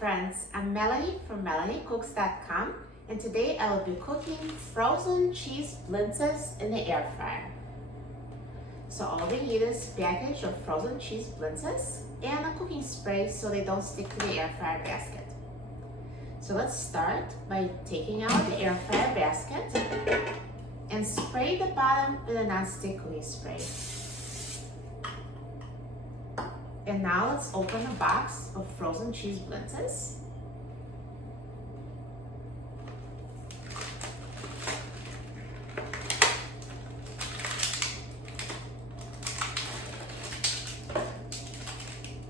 friends, I'm Melanie from MelanieCooks.com, and today I will be cooking frozen cheese blintzes in the air fryer. So all we need is a package of frozen cheese blintzes and a cooking spray so they don't stick to the air fryer basket. So let's start by taking out the air fryer basket and spray the bottom with a non-stick cooking spray. And now let's open a box of frozen cheese blintzes.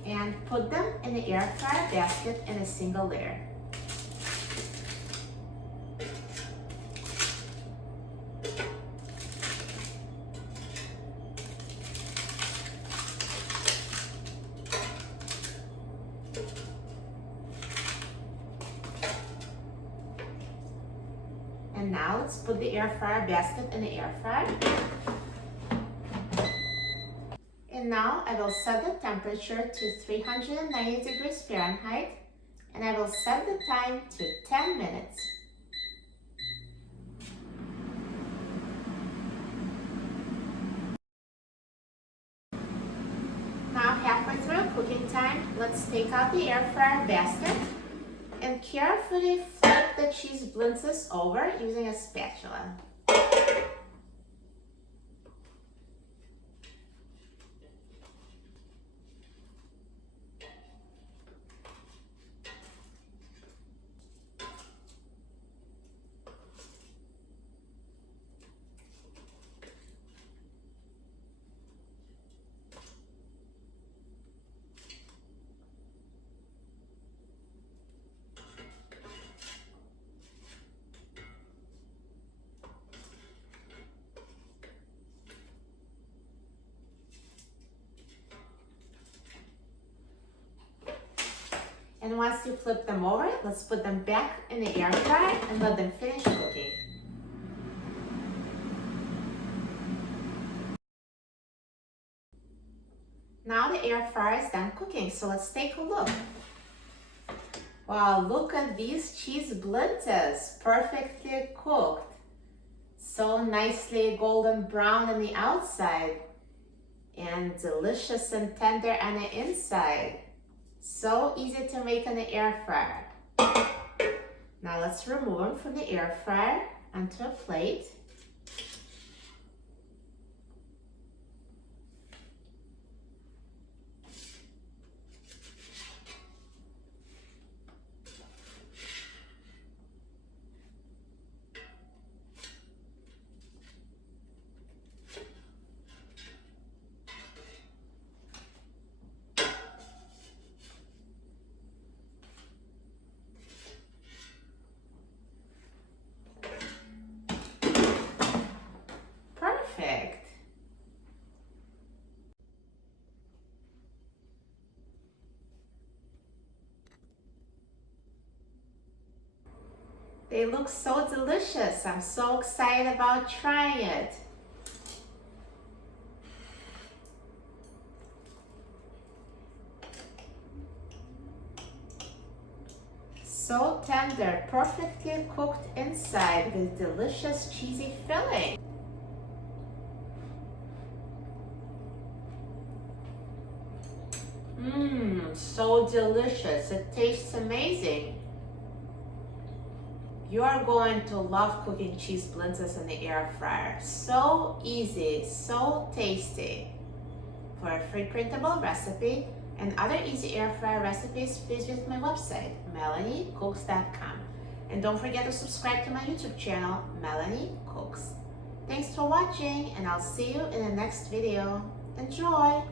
And put them in the air fryer basket in a single layer. And now let's put the air fryer basket in the air fryer. And now I will set the temperature to 390 degrees Fahrenheit, and I will set the time to 10 minutes. Now halfway through cooking time, let's take out the air fryer basket and carefully flip the cheese blintzes over using a spatula. And once you flip them over, let's put them back in the air fryer and let them finish cooking. Now the air fryer is done cooking, so let's take a look. Wow, look at these cheese blintzes, perfectly cooked. So nicely golden brown on the outside and delicious and tender on the inside. So easy to make in the air fryer. Now let's remove them from the air fryer onto a plate. Perfect. They look so delicious. I'm so excited about trying it. So tender, perfectly cooked inside with delicious cheesy filling. So delicious. It tastes amazing. You are going to love cooking cheese blintzes in the air fryer. So easy, so tasty. For a free printable recipe and other easy air fryer recipes, please visit my website, MelanieCooks.com. And don't forget to subscribe to my YouTube channel, Melanie Cooks. Thanks for watching, and I'll see you in the next video. Enjoy!